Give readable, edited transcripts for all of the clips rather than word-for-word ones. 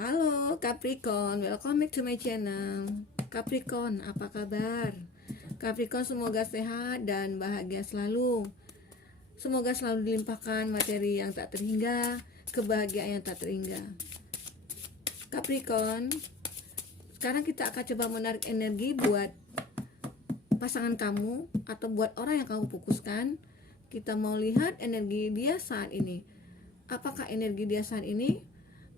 Halo Capricorn, welcome back to my channel. Capricorn, apa kabar? Capricorn, semoga sehat dan bahagia selalu. Semoga selalu dilimpahkan materi yang tak terhingga, kebahagiaan yang tak terhingga. Capricorn, sekarang kita akan coba menarik energi buat pasangan kamu atau buat orang yang kamu fokuskan. Kita mau lihat energi dia saat ini. Apakah energi dia saat ini?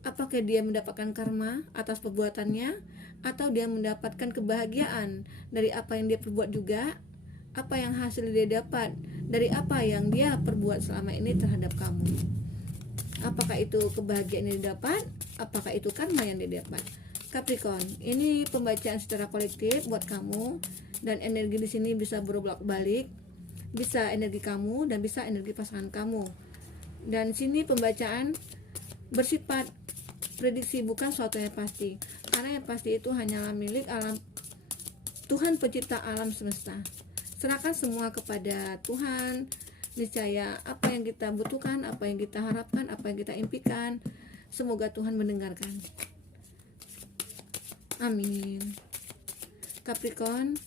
Apakah dia mendapatkan karma atas perbuatannya, atau dia mendapatkan kebahagiaan dari apa yang dia perbuat juga? Apa yang hasil dia dapat dari apa yang dia perbuat selama ini terhadap kamu? Apakah itu kebahagiaan yang dia dapat? Apakah itu karma yang dia dapat? Capricorn, ini pembacaan secara kolektif buat kamu, dan energi di sini bisa berbolak-balik, bisa energi kamu dan bisa energi pasangan kamu. Dan sini pembacaan bersifat prediksi, bukan suatu yang pasti, karena yang pasti itu hanyalah milik alam Tuhan pencipta alam semesta. Serahkan semua kepada Tuhan. Niscaya apa yang kita butuhkan, apa yang kita harapkan, apa yang kita impikan, semoga Tuhan mendengarkan. Amin. Capricorn,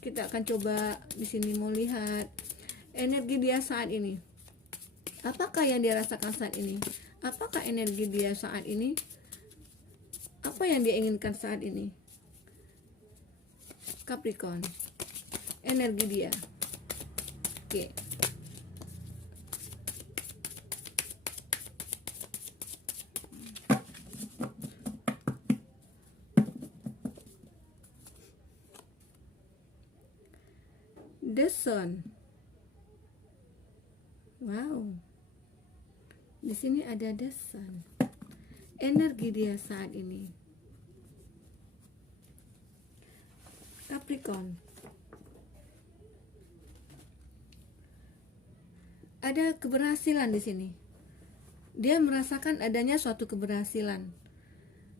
kita akan coba di sini mau lihat energi dia saat ini. Apakah yang dia rasakan saat ini? Apakah energi dia saat ini? Apa yang dia inginkan saat ini? Capricorn, energi dia. Oke. The Sun. Wow. Di sini ada The Sun. Energi dia saat ini. Capricorn. Ada keberhasilan di sini. Dia merasakan adanya suatu keberhasilan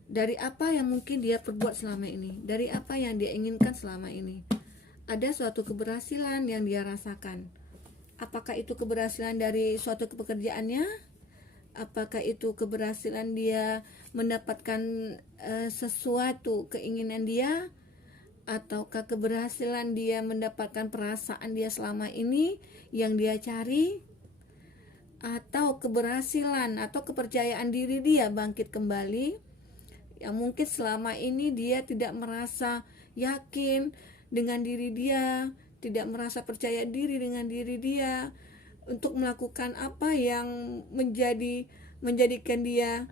dari apa yang mungkin dia perbuat selama ini, dari apa yang dia inginkan selama ini. Ada suatu keberhasilan yang dia rasakan. Apakah itu keberhasilan dari suatu pekerjaannya? Apakah itu keberhasilan dia mendapatkan sesuatu keinginan dia? Ataukah keberhasilan dia mendapatkan perasaan dia selama ini yang dia cari? Atau keberhasilan atau kepercayaan diri dia bangkit kembali, yang mungkin selama ini dia tidak merasa yakin dengan diri dia, tidak merasa percaya diri dengan diri dia untuk melakukan apa yang menjadikan dia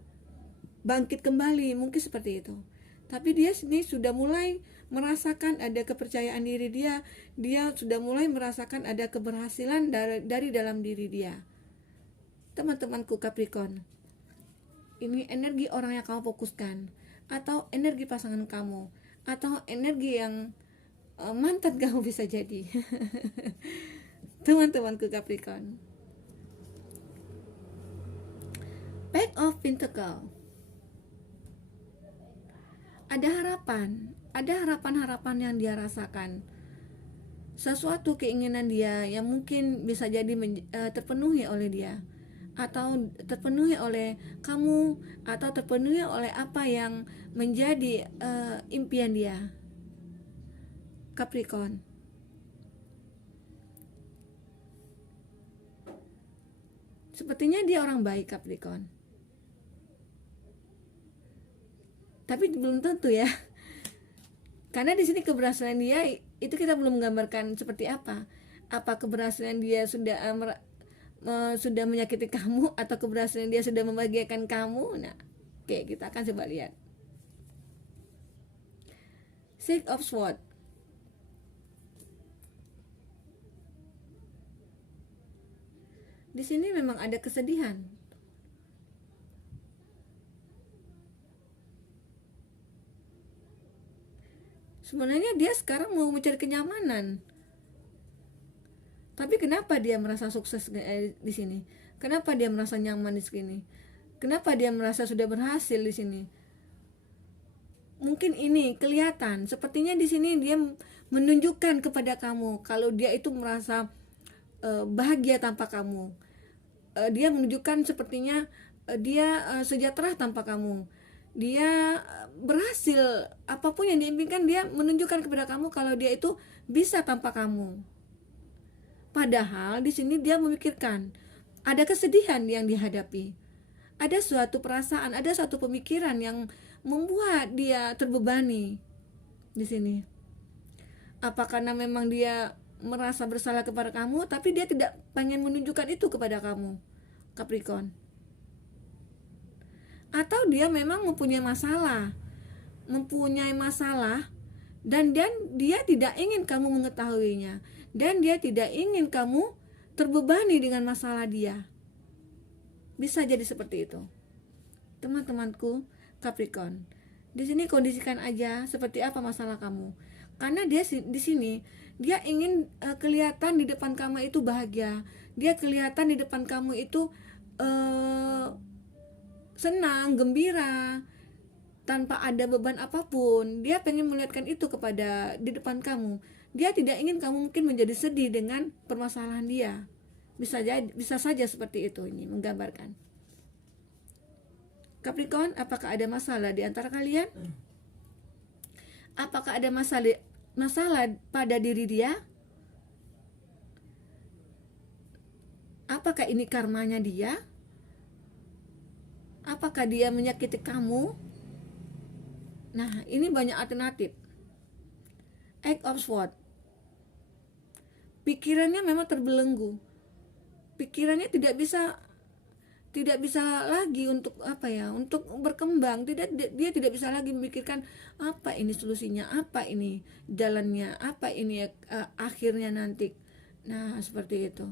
bangkit kembali, mungkin seperti itu. Tapi dia sini sudah mulai merasakan ada kepercayaan diri dia sudah mulai merasakan ada keberhasilan dari dalam diri dia. Teman-temanku Capricorn, ini energi orang yang kamu fokuskan, atau energi pasangan kamu, atau energi yang mantan kamu bisa jadi. Teman-temanku Capricorn. Page of Pentacle. Ada harapan yang dia rasakan. Sesuatu keinginan dia yang mungkin bisa jadi terpenuhi oleh dia, atau terpenuhi oleh kamu, atau terpenuhi oleh apa yang menjadi impian dia. Capricorn. Sepertinya dia orang baik, Capricorn. Tapi belum tentu ya. Karena di sini keberhasilan dia itu kita belum menggambarkan seperti apa. Apa keberhasilan dia sudah menyakiti kamu, atau keberhasilan dia sudah membahagiakan kamu? Nah, oke, kita akan coba lihat. Six of Swords. Di sini memang ada kesedihan. Sebenarnya dia sekarang mau mencari kenyamanan. Tapi kenapa dia merasa sukses di sini? Kenapa dia merasa nyaman di sini? Kenapa dia merasa sudah berhasil di sini? Mungkin ini kelihatan, sepertinya di sini dia menunjukkan kepada kamu kalau dia itu merasa bahagia tanpa kamu. Dia menunjukkan sepertinya dia sejahtera tanpa kamu. dia berhasil, apapun yang diimpikan dia menunjukkan kepada kamu kalau dia itu bisa tanpa kamu. Padahal di sini dia memikirkan ada kesedihan yang dihadapi, ada suatu perasaan, ada suatu pemikiran yang membuat dia terbebani di sini. Apa karena memang dia merasa bersalah kepada kamu, tapi dia tidak pengen menunjukkan itu kepada kamu, Capricorn? Atau dia memang mempunyai masalah dan dia tidak ingin kamu mengetahuinya, dan dia tidak ingin kamu terbebani dengan masalah dia. Bisa jadi seperti itu, teman-temanku Capricorn. Di sini kondisikan aja seperti apa masalah kamu, karena dia di sini dia ingin kelihatan di depan kamu itu bahagia, dia kelihatan di depan kamu itu senang, gembira, tanpa ada beban apapun. Dia pengen melihatkan itu kepada di depan kamu. Dia tidak ingin kamu mungkin menjadi sedih dengan permasalahan dia. Bisa saja seperti itu ini menggambarkan. Capricorn, apakah ada masalah di antara kalian? Apakah ada masalah pada diri dia? Apakah ini karmanya dia? Apakah dia menyakiti kamu? Nah, ini banyak alternatif. Eight of Swords. Pikirannya memang terbelenggu. Pikirannya tidak bisa lagi untuk untuk berkembang. Dia tidak bisa lagi memikirkan apa ini solusinya, apa ini jalannya, apa ini akhirnya nanti. Nah, seperti itu.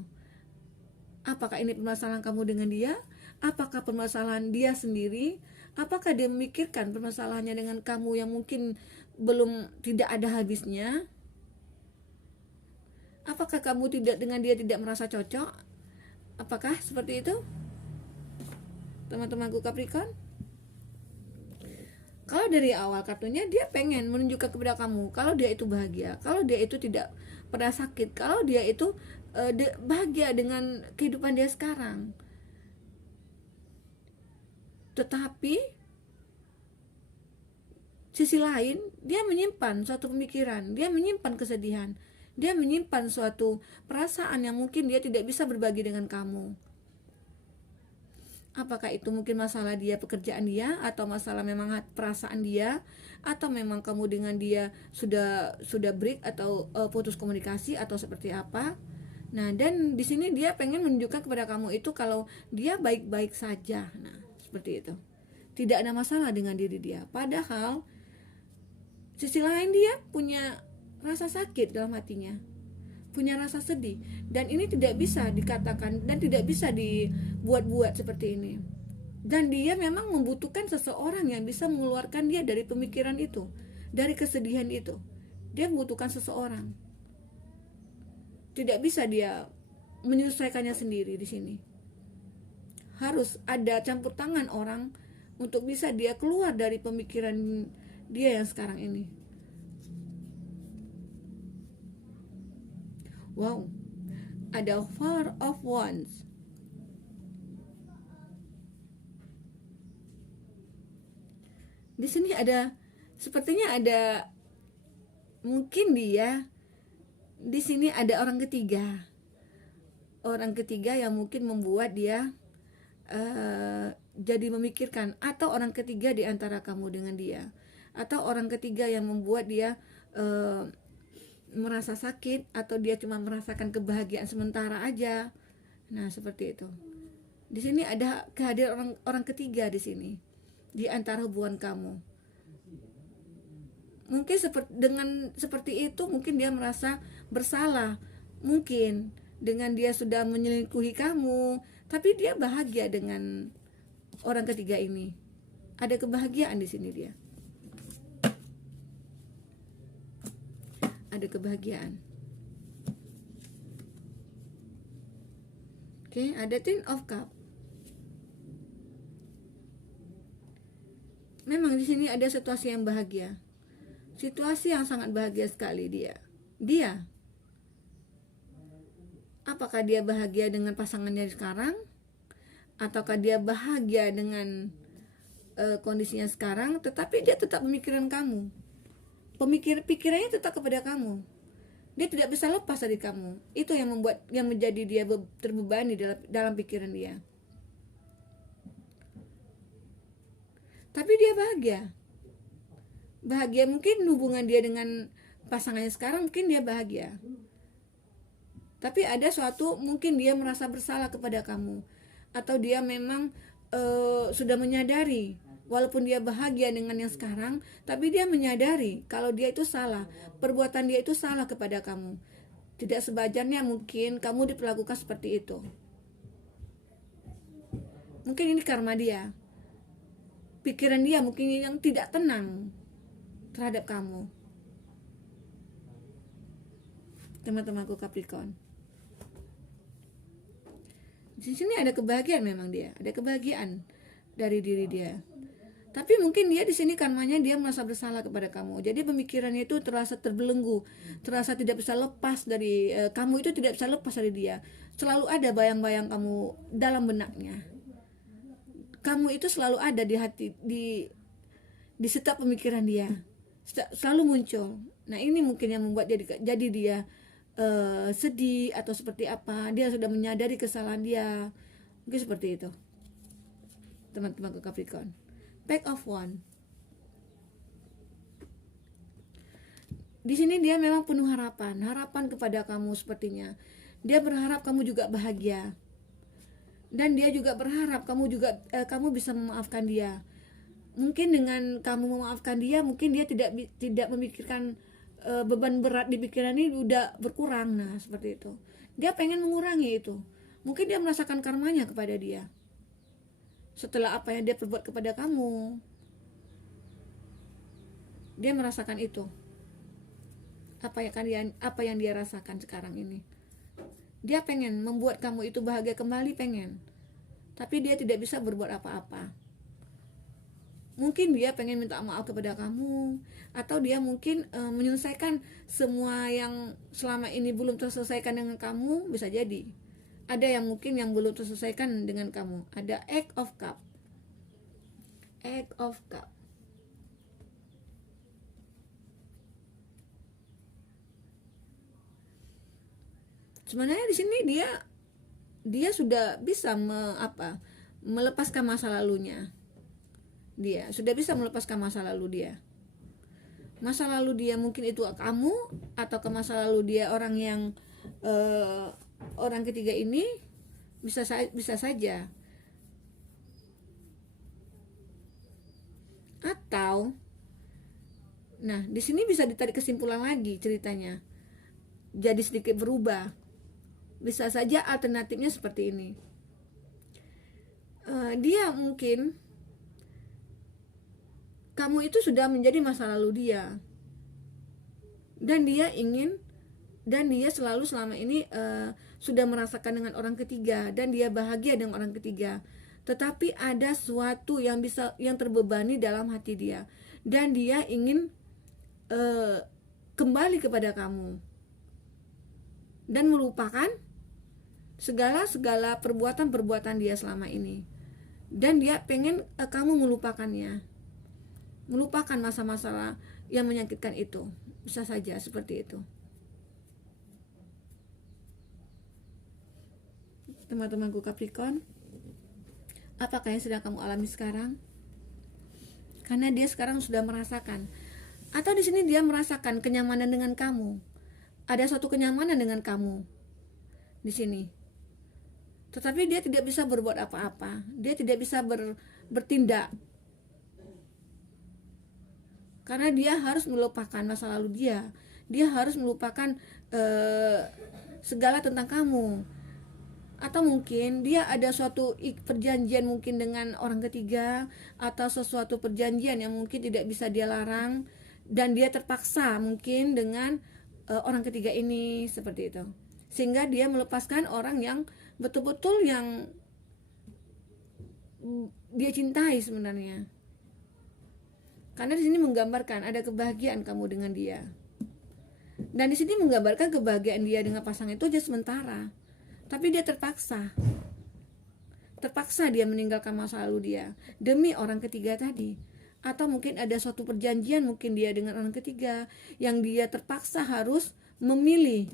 Apakah ini permasalahan kamu dengan dia? Apakah permasalahan dia sendiri? Apakah dia memikirkan permasalahannya dengan kamu yang mungkin tidak ada habisnya? Apakah kamu dengan dia tidak merasa cocok? Apakah seperti itu, teman-temanku Capricorn? Kalau dari awal kartunya dia pengen menunjukkan kepada kamu kalau dia itu bahagia, kalau dia itu tidak pernah sakit, kalau dia itu bahagia dengan kehidupan dia sekarang. Tetapi sisi lain dia menyimpan suatu pemikiran, dia menyimpan kesedihan, dia menyimpan suatu perasaan yang mungkin dia tidak bisa berbagi dengan kamu. Apakah itu mungkin masalah dia, pekerjaan dia, atau masalah memang perasaan dia, atau memang kamu dengan dia sudah break atau putus komunikasi atau seperti apa? Nah, dan di sini dia pengen menunjukkan kepada kamu itu kalau dia baik-baik saja. Nah, seperti itu. Tidak ada masalah dengan diri dia. Padahal sisi lain dia punya rasa sakit dalam hatinya, punya rasa sedih, dan ini tidak bisa dikatakan dan tidak bisa dibuat-buat seperti ini. Dan dia memang membutuhkan seseorang yang bisa mengeluarkan dia dari pemikiran itu, dari kesedihan itu. Dia membutuhkan seseorang. Tidak bisa dia menyelesaikannya sendiri di sini. Harus ada campur tangan orang untuk bisa dia keluar dari pemikiran dia yang sekarang ini. Wow, ada Four of Wands. Di sini sepertinya ada mungkin dia di sini ada orang ketiga yang mungkin membuat dia jadi memikirkan, atau orang ketiga di antara kamu dengan dia, atau orang ketiga yang membuat dia merasa sakit, atau dia cuma merasakan kebahagiaan sementara aja. Nah, seperti itu. Di sini ada kehadiran orang ketiga di sini di antara hubungan kamu. Mungkin seperti itu mungkin dia merasa bersalah, mungkin dengan dia sudah menyelingkuhi kamu, tapi dia bahagia dengan orang ketiga ini. Ada kebahagiaan di sini dia. Ada kebahagiaan. Oke, ada Ten of Cups. Memang di sini ada situasi yang bahagia. Situasi yang sangat bahagia sekali dia. Apakah dia bahagia dengan pasangannya sekarang? Ataukah dia bahagia dengan kondisinya sekarang, tetapi dia tetap memikirkan kamu. Pikirannya tetap kepada kamu. Dia tidak bisa lepas dari kamu. Itu yang menjadi dia terbebani dalam pikiran dia. Tapi dia bahagia mungkin hubungan dia dengan pasangannya sekarang, mungkin dia bahagia. Tapi ada suatu, mungkin dia merasa bersalah kepada kamu, atau dia memang sudah menyadari, walaupun dia bahagia dengan yang sekarang, tapi dia menyadari kalau dia itu salah, perbuatan dia itu salah kepada kamu. Tidak sebajarnya mungkin kamu diperlakukan seperti itu. Mungkin ini karma dia. Pikiran dia mungkin yang tidak tenang terhadap kamu. Teman-temanku Capricorn, di sini ada kebahagiaan, memang dia ada kebahagiaan dari diri dia. Tapi mungkin dia di sini karmanya dia merasa bersalah kepada kamu. Jadi pemikirannya itu terasa terbelenggu, terasa tidak bisa lepas dari kamu, itu tidak bisa lepas dari dia. Selalu ada bayang-bayang kamu dalam benaknya. Kamu itu selalu ada di hati, di setiap pemikiran dia, selalu muncul. Nah, ini mungkin yang membuat jadi dia sedih atau seperti apa. Dia sudah menyadari kesalahan dia, mungkin seperti itu. Teman-teman ke Capricorn, Pack of Wands. Di sini dia memang penuh harapan kepada kamu sepertinya. Dia berharap kamu juga bahagia, dan dia juga berharap kamu bisa memaafkan dia. Mungkin dengan kamu memaafkan dia, mungkin dia tidak memikirkan beban berat di pikiran ini udah berkurang. Nah, seperti itu. Dia pengen mengurangi itu. Mungkin dia merasakan karmanya kepada dia. Setelah apa yang dia perbuat kepada kamu, dia merasakan itu. Apa yang dia rasakan sekarang ini. Dia pengen membuat kamu itu bahagia kembali, pengen. Tapi dia tidak bisa berbuat apa-apa. Mungkin dia pengen minta maaf kepada kamu, atau dia mungkin menyelesaikan semua yang selama ini belum terselesaikan dengan kamu. Bisa jadi ada yang mungkin yang belum terselesaikan dengan kamu. Ada Eight of Cup. Sebenarnya di sini dia sudah bisa melepaskan masa lalunya. Dia sudah bisa melepaskan masa lalu dia. Masa lalu dia mungkin itu kamu, atau ke masa lalu dia orang yang orang ketiga ini, bisa saja. Atau, nah di sini bisa ditarik kesimpulan lagi ceritanya, jadi sedikit berubah. Bisa saja alternatifnya seperti ini. Dia mungkin, kamu itu sudah menjadi masa lalu dia, dan dia selalu selama ini sudah merasakan dengan orang ketiga, dan dia bahagia dengan orang ketiga. Tetapi ada sesuatu yang terbebani dalam hati dia, dan dia ingin kembali kepada kamu dan melupakan segala perbuatan dia selama ini, dan dia pengen kamu melupakan masa-masa yang menyakitkan itu. Bisa saja seperti itu. Teman-temanku Capricorn, apakah yang sedang kamu alami sekarang? Karena dia sekarang sudah merasakan, atau di sini dia merasakan kenyamanan dengan kamu. Ada suatu kenyamanan dengan kamu di sini. Tetapi dia tidak bisa berbuat apa-apa. Dia tidak bisa bertindak. Karena dia harus melupakan masa lalu dia. Dia harus melupakan segala tentang kamu. Atau mungkin dia ada suatu perjanjian mungkin dengan orang ketiga, atau sesuatu perjanjian yang mungkin tidak bisa dia larang, dan dia terpaksa mungkin dengan orang ketiga ini, seperti itu. Sehingga dia melepaskan orang yang betul-betul yang dia cintai sebenarnya. Karena di sini menggambarkan ada kebahagiaan kamu dengan dia. Dan di sini menggambarkan kebahagiaan dia dengan pasangan itu aja sementara. Tapi dia terpaksa. terpaksa dia meninggalkan masa lalu dia demi orang ketiga tadi. Atau mungkin ada suatu perjanjian mungkin dia dengan orang ketiga yang dia terpaksa harus memilih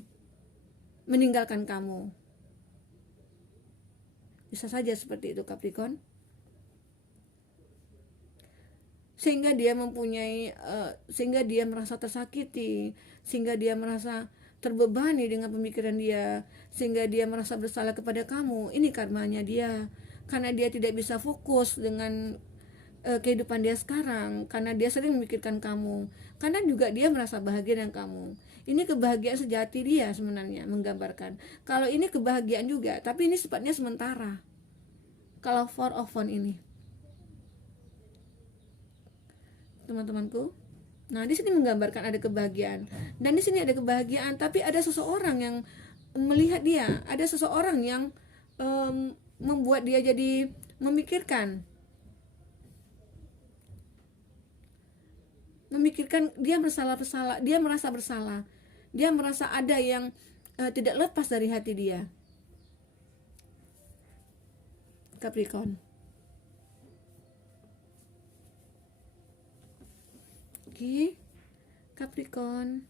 meninggalkan kamu. Bisa saja seperti itu Capricorn. Sehingga dia sehingga dia merasa tersakiti, sehingga dia merasa terbebani dengan pemikiran dia, sehingga dia merasa bersalah kepada kamu. Ini karmanya dia, karena dia tidak bisa fokus dengan kehidupan dia sekarang, karena dia sering memikirkan kamu, karena juga dia merasa bahagia dengan kamu. Ini kebahagiaan sejati dia sebenarnya menggambarkan. Kalau ini kebahagiaan juga, tapi ini sifatnya sementara. Kalau Four of Wands ini, teman-temanku. Nah, di sini menggambarkan ada kebahagiaan. Dan di sini ada kebahagiaan, tapi ada seseorang yang melihat dia, ada seseorang yang membuat dia jadi memikirkan dia bersalah, dia merasa bersalah, dia merasa ada yang tidak lepas dari hati dia. Capricorn. Oke, Capricorn.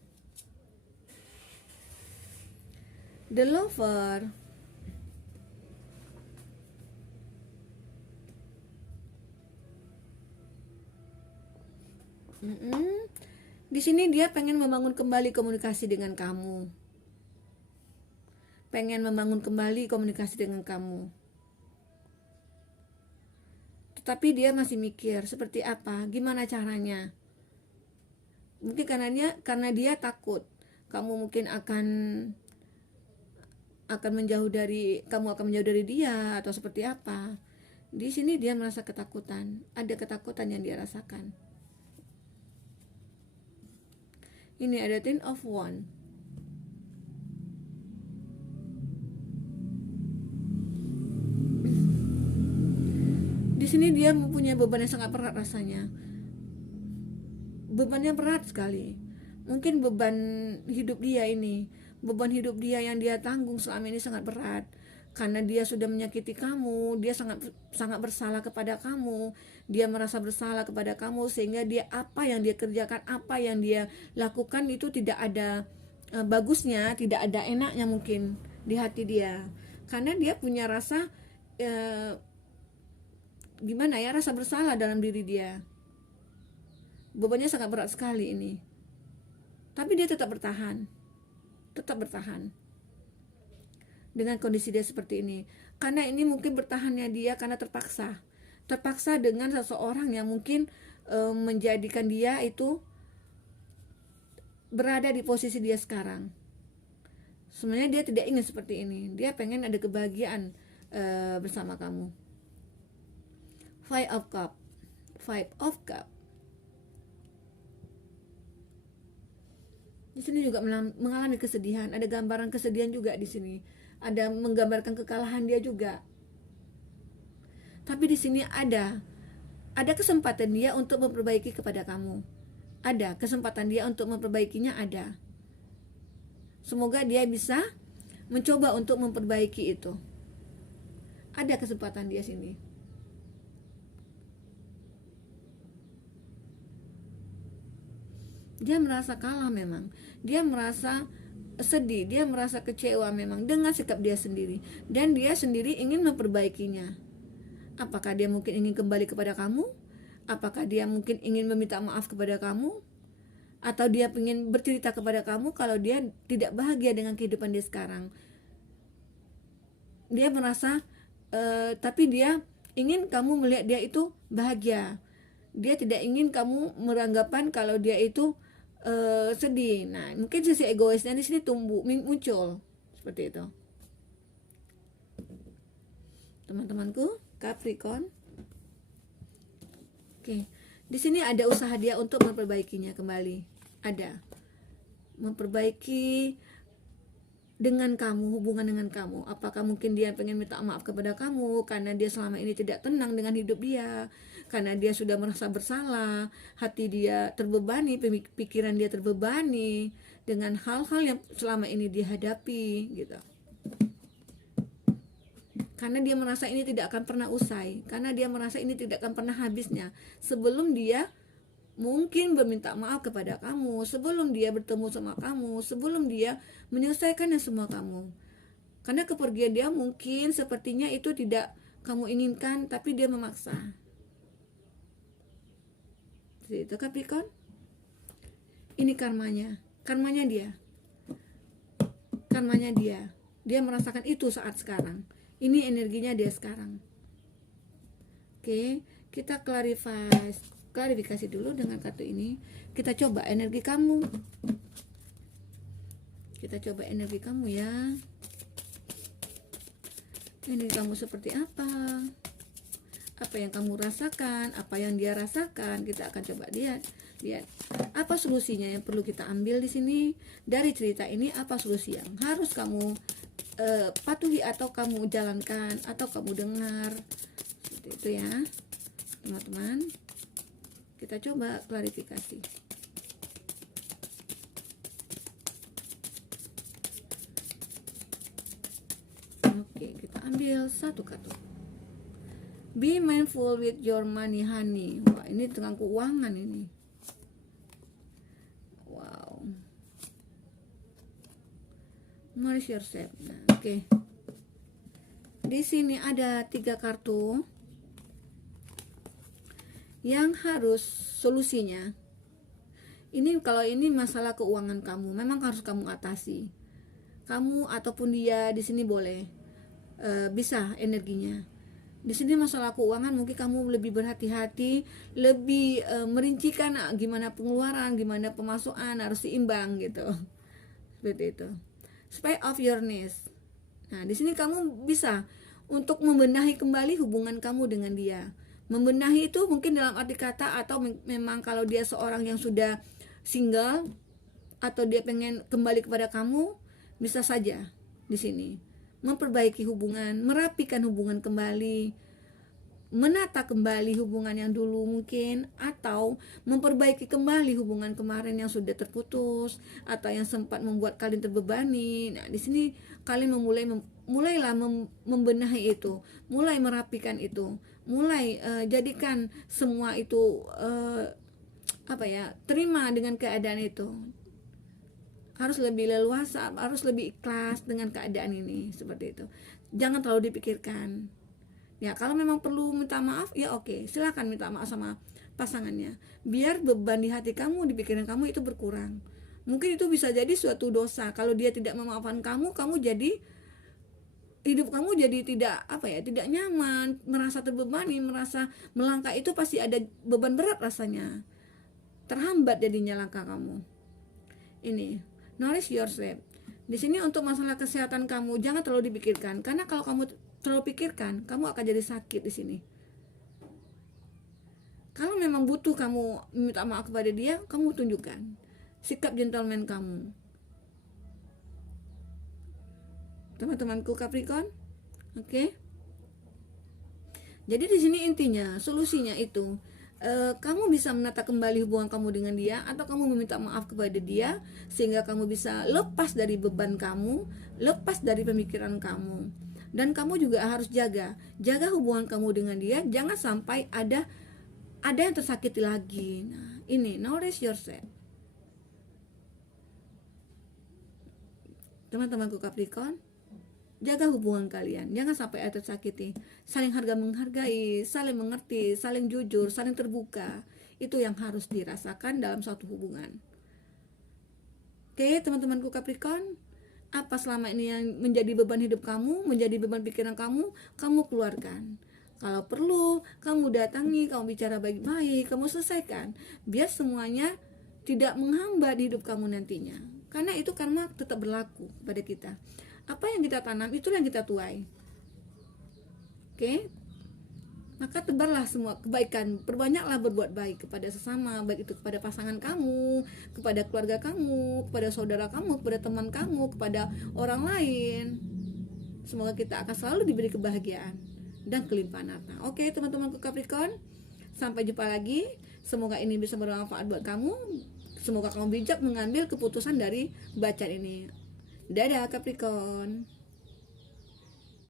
The Lover. Di sini dia pengen membangun kembali komunikasi dengan kamu. Pengen membangun kembali komunikasi dengan kamu. Tetapi dia masih mikir seperti apa, gimana caranya. Mungkin karena dia takut kamu mungkin akan menjauh dari dia atau seperti apa. Di sini dia merasa ketakutan, ada ketakutan yang dia rasakan. Ini ada Ten of Wands. Di sini dia mempunyai beban yang sangat berat rasanya. Bebannya berat sekali. Mungkin beban hidup dia yang dia tanggung selama ini sangat berat. Karena dia sudah menyakiti kamu, dia sangat bersalah kepada kamu, dia merasa bersalah kepada kamu, sehingga dia apa yang dia kerjakan, apa yang dia lakukan itu tidak ada bagusnya, tidak ada enaknya mungkin di hati dia. Karena dia punya rasa rasa bersalah dalam diri dia. Bebannya sangat berat sekali ini. Tapi dia tetap bertahan dengan kondisi dia seperti ini. Karena ini mungkin bertahannya dia karena terpaksa dengan seseorang yang mungkin menjadikan dia itu berada di posisi dia sekarang. Sebenarnya dia tidak ingin seperti ini. Dia pengen ada kebahagiaan bersama kamu. Five of Cups. Di sini juga mengalami kesedihan. Ada gambaran kesedihan juga di sini. Ada menggambarkan kekalahan dia juga. Tapi di sini ada kesempatan dia untuk memperbaiki kepada kamu. Ada kesempatan dia untuk memperbaikinya, ada. Semoga dia bisa mencoba untuk memperbaiki itu. Ada kesempatan dia sini. Dia merasa kalah memang. Dia merasa sedih, dia merasa kecewa memang dengan sikap dia sendiri, dan dia sendiri ingin memperbaikinya. Apakah dia mungkin ingin kembali kepada kamu? Apakah dia mungkin ingin meminta maaf kepada kamu? Atau dia ingin bercerita kepada kamu kalau dia tidak bahagia dengan kehidupan dia sekarang? Dia merasa tapi dia ingin kamu melihat dia itu bahagia. Dia tidak ingin kamu meranggapan kalau dia itu sedih. Nah, mungkin sisi egoisnya di sini muncul seperti itu. Teman-temanku, Capricorn. Oke. Di sini ada usaha dia untuk memperbaikinya kembali. Ada. Memperbaiki dengan kamu, hubungan dengan kamu. Apakah mungkin dia pengen minta maaf kepada kamu karena dia selama ini tidak tenang dengan hidup dia, karena dia sudah merasa bersalah, hati dia terbebani, pikiran dia terbebani dengan hal-hal yang selama ini dia hadapi gitu. Karena dia merasa ini tidak akan pernah usai, karena dia merasa ini tidak akan pernah habisnya. Sebelum dia mungkin berminta maaf kepada kamu, sebelum dia bertemu sama kamu, sebelum dia menyelesaikannya semua kamu. Karena kepergian dia mungkin sepertinya itu tidak kamu inginkan, tapi dia memaksa. Jadi itu Capricorn. Ini karmanya dia. Karmanya dia. Dia merasakan itu saat sekarang. Ini energinya dia sekarang. Oke, kita klarifikasi dulu dengan kartu ini. Kita coba energi kamu. Kita coba energi kamu ya. Energi kamu seperti apa? Apa yang kamu rasakan? Apa yang dia rasakan? Kita akan coba lihat apa solusinya yang perlu kita ambil di sini dari cerita ini. Apa solusi yang harus kamu patuhi atau kamu jalankan atau kamu dengar, seperti itu ya teman-teman. Kita coba klarifikasi. Oke, kita ambil satu kartu. Be mindful with your money, honey. Wah, ini tentang keuangan ini. Wow. Nourish yourself. Nah, oke. Di sini ada 3 kartu yang harus solusinya. Ini kalau ini masalah keuangan kamu, memang harus kamu atasi. Kamu ataupun dia di sini boleh bisa energinya. Di sini masalah keuangan mungkin kamu lebih berhati-hati, lebih merincikan gimana pengeluaran, gimana pemasukan harus seimbang gitu. Seperti itu. Spy of your needs. Nah, di sini kamu bisa untuk membenahi kembali hubungan kamu dengan dia. Membenahi itu mungkin dalam arti kata atau memang kalau dia seorang yang sudah single atau dia pengen kembali kepada kamu, bisa saja di sini memperbaiki hubungan, merapikan hubungan kembali, menata kembali hubungan yang dulu mungkin, atau memperbaiki kembali hubungan kemarin yang sudah terputus atau yang sempat membuat kalian terbebani. Nah, di sini kalian mulailah membenahi itu, mulai merapikan itu, mulai jadikan semua itu terima dengan keadaan itu. Harus lebih leluasa, harus lebih ikhlas dengan keadaan ini, seperti itu. Jangan terlalu dipikirkan. Ya, kalau memang perlu minta maaf, ya oke, silakan minta maaf sama pasangannya. Biar beban di hati kamu, di pikiran kamu itu berkurang. Mungkin itu bisa jadi suatu dosa. Kalau dia tidak memaafkan kamu jadi hidup kamu jadi tidak nyaman, merasa terbebani, merasa melangkah itu pasti ada beban berat rasanya. Terhambat jadinya langkah kamu. Ini nourish yourself. Di sini untuk masalah kesehatan kamu jangan terlalu dipikirkan, karena kalau kamu terlalu pikirkan, kamu akan jadi sakit di sini. Kalau memang butuh kamu minta maaf kepada dia, kamu tunjukkan sikap gentleman kamu. Teman-temanku Capricorn, oke? Jadi di sini intinya solusinya itu kamu bisa menata kembali hubungan kamu dengan dia, atau kamu meminta maaf kepada dia sehingga kamu bisa lepas dari beban kamu, lepas dari pemikiran kamu. Dan kamu juga harus jaga hubungan kamu dengan dia, jangan sampai ada yang tersakiti lagi. Nah, ini nourish yourself. Teman-temanku Capricorn, jaga hubungan kalian, jangan sampai ada tersakiti. Saling menghargai, saling mengerti, saling jujur, saling terbuka. Itu yang harus dirasakan dalam suatu hubungan. Oke, teman-temanku Capricorn, apa selama ini yang menjadi beban hidup kamu, menjadi beban pikiran kamu keluarkan. Kalau perlu, kamu datangi, kamu bicara baik-baik, kamu selesaikan, biar semuanya tidak menghambat di hidup kamu nantinya. Karena itu karma tetap berlaku pada kita. Apa yang kita tanam, itulah yang kita tuai. Oke? Maka tebarlah semua kebaikan, perbanyaklah berbuat baik kepada sesama, baik itu kepada pasangan kamu, kepada keluarga kamu, kepada saudara kamu, kepada teman kamu, kepada orang lain. Semoga kita akan selalu diberi kebahagiaan dan kelimpahan harta. Oke, teman-temanku Capricorn, sampai jumpa lagi. Semoga ini bisa bermanfaat buat kamu. Semoga kamu bijak mengambil keputusan dari bacaan ini. Dadah Capricorn.